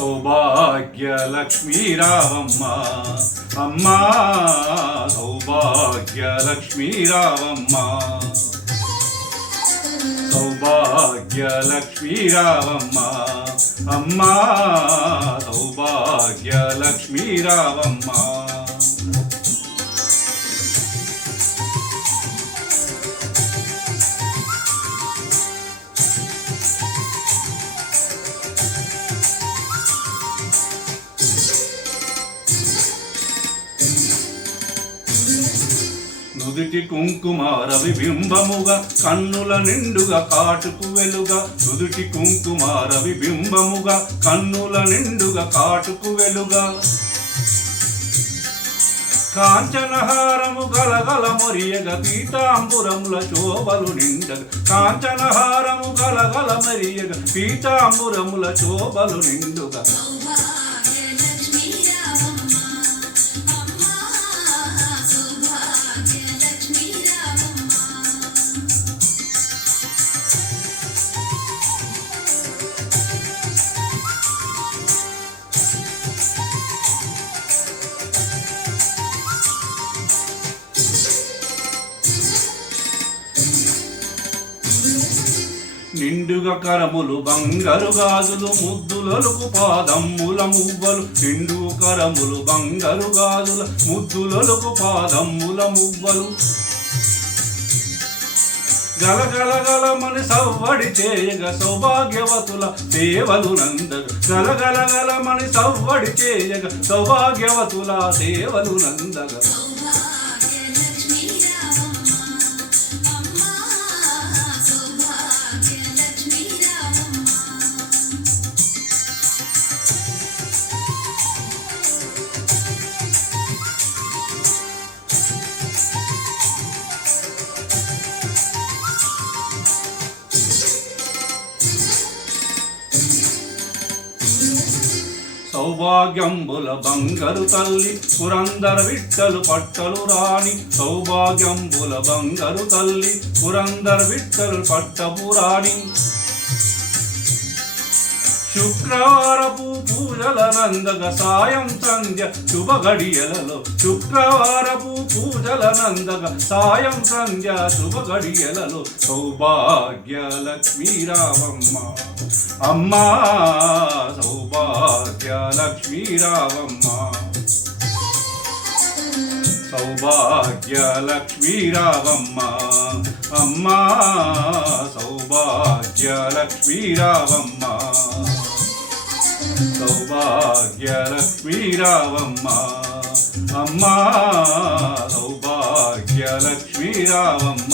సౌభాగ్యలక్ష్మీ రావమ్మ అమ్మా సౌభాగ్యలక్ష్మీ రావమ్మ సౌభాగ్యలక్ష్మీ రావమ్మ అమ్మా సౌభాగ్యలక్ష్మీ రావమ్మ నుదుటి కుంకుమ రవిబింబముగా కన్నుల నిండుగా కాటుకు వెలుగా నుదుటి కుంకుమ రవిబింబముగా కన్నుల నిండుగా కాటుకు వెలుగా కాంచనహారము గలగల మొరియగ పీతాంబురముల శోభలు నిండగ కాంచనహారము గలగల మొరియగ పీతాంబురముల శోభలు నిండుగా నిండుగా కరములు బంగారు గాజులు ముద్దులొలుకు పాదమ్ముల మువ్వలు నిండు కరములు బంగారు గాజుల ముద్దులొలుకు పాదమ్ముల మువ్వలు గలగలగలమని సవ్వడి చేయగ సౌభాగ్యవతుల సేవలు నందగ గలగలగలమని సవ్వడి చేయగ సౌభాగ్యవతుల సేవలు నందగ సౌభాగ్యంబుల బంగారు తల్లి పురందర విట్టలు పట్టలు రాణి సౌభాగ్యంబుల బంగారు తల్లి పురందర విట్టలు పట్టపు రాణి శుక్రవారపు పూజల నందగ సాయం సంధ్య శుభ గడియలలో శుక్రవారపు పూజల నందగ సాయం సంధ్య శుభ గడియలలో సౌభాగ్యలక్ష్మీ రావమ్మ అమ్మా సౌభాగ్యలక్ష్మీ రావమ్మ సౌభాగ్యలక్ష్మీ రావమ్మ అమ్మా సౌభాగ్యలక్ష్మీ రావమ్మ సౌభాగ్యలక్ష్మీ రావమ్మ అమ్మా సౌభాగ్యలక్ష్మీ రావమ్మ